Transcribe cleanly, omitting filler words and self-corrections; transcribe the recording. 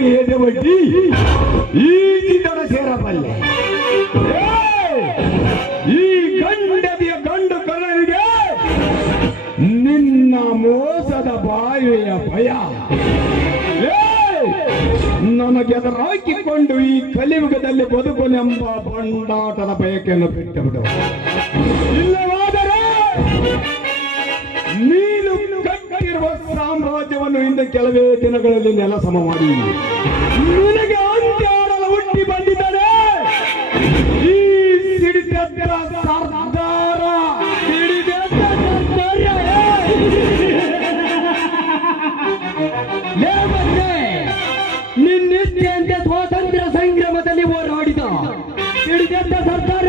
ಎದೆಗೆ ಎದೆ ಬಡ್ಡಿ ಈ ಚಿತ್ತಡ ಸೇರಬಲ್ಲೆ. ಈ ಗಂಡದಿಯ ಗಂಡು ಕರನಿಗೆ ನಿನ್ನ ಮೋಸದ ಬಾಯಿಯ ಭಯ. ನನಗೆ ಅದರ ಹಾಕಿಕೊಂಡು ಈ ಕಲಿಯುಗದಲ್ಲಿ ಬದುಕುನೆಂಬ ಬಂಡಾಟದ ಬಯಕೆಯನ್ನು ಬಿಟ್ಟು ಬಿಡು. ಇಲ್ಲವಾದರೆ ನೀನು ಕಟ್ಟಿರುವ ಸಾಮ್ರಾಜ್ಯವನ್ನು ಹಿಂದೆ ಕೆಲವೇ ದಿನಗಳಲ್ಲಿ ನೆಲ ಸಮ ಮಾಡಿ ನಿನಗೆ ಅಂತ್ಯ ಆಡಲು ಹುಟ್ಟಿ ಬಂದಿದ್ದಾರೆ ಈ ಸಿಡಿದೆದ್ದರ ಸರ್ದಾರ. ನಿನ್ನಿಷ್ಟಂತೆ ಸ್ವಾತಂತ್ರ್ಯ ಸಂಗ್ರಾಮದಲ್ಲಿ ಹೋರಾಡಿದ ಸಿಡಿದೆದ್ದ ಸರ್ದಾರ